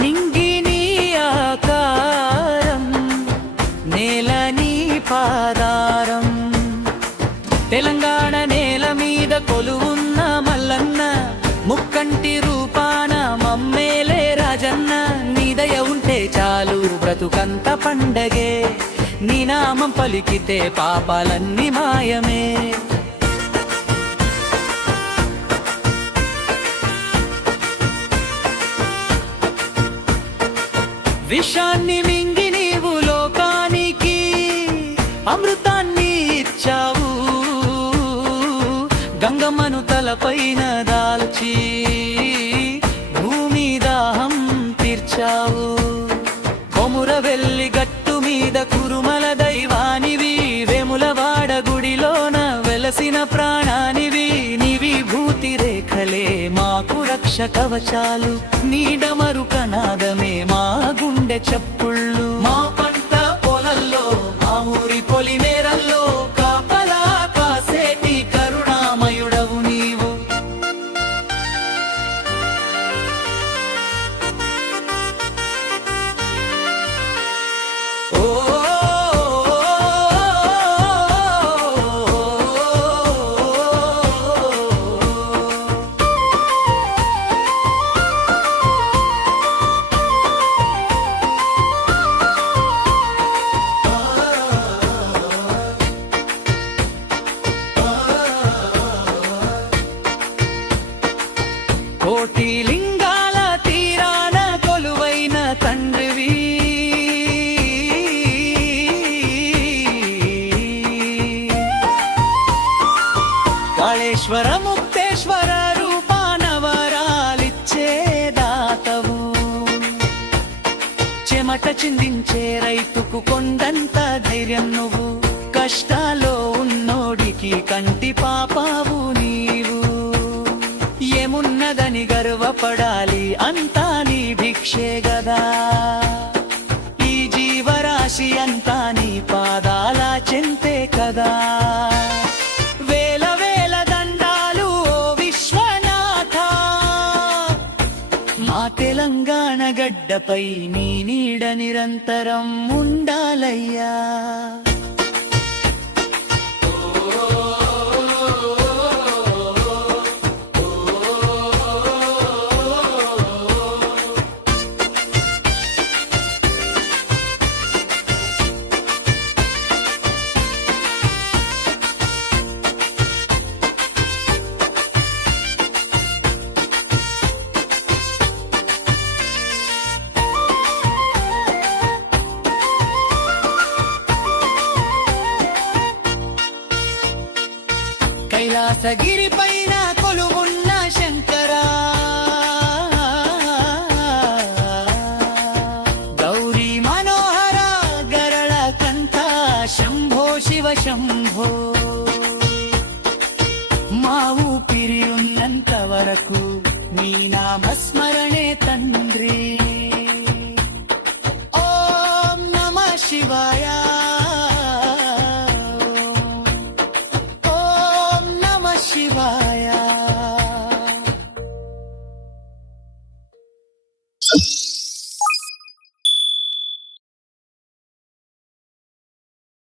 నింగిని ఆకారం నేలని పాదారం తెలంగాణ నేల మీద కొలువున్న మల్లన్న ముక్కంటి రూపాన మమ్మేలే రాజన్న నీదయ ఉంటే చాలు బ్రతుకంత పండగే నీ నామం పలికితే పాపాలన్నీ మాయమే విషాన్ని మింగి నీవు లోకానికి అమృతాన్ని ఇచ్చావు గంగమ్మను తలపైన దాల్చి భూమి దాహం తీర్చావు కొముర వెల్లి గట్టు మీద కురుమల దైవానివి వేములవాడ గుడిలోన వెలసిన ప్రాణానివి నివి భూతి రేఖలే మాకు రక్ష కవచాలు నీడమరు కనాదమే మా గుండె చప్పుళ్ళు మా పంట పొలల్లో మా ఊరి పొలిమేరల్లో కాపలా కాసేటి కరుణామయుడవు నీవు ఓ కోటి లింగాల తీరాన కొలువైన తండ్రివి కాళేశ్వర ముక్తేశ్వర రూపాన వరాలిచ్చే దాతవు చెమట చిందించే రైతుకు కొండంత ధైర్యం నువ్వు కష్టాల్లో ఉన్నోడికి కంటి పాపావు నీవు ఏమున్నదని గర్వపడాలి అంతా నీ భిక్షే గదా ఈ జీవరాశి అంతా నీ పాదాల చెంతే కదా వేల వేల దండాలు ఓ విశ్వనాథ మా తెలంగాణ గడ్డపై నీ నీడ నిరంతరం ఉండాలయ్యా కైలాసగిరి పైన కొలువున్న శంకరా గౌరీ మనోహర గరళ కంఠ శంభో శివ శంభో మా ఊపిరి ఉన్నంత వరకు నీ నామస్మరణే తండ్రి ఓం నమః శివాయ శివాయ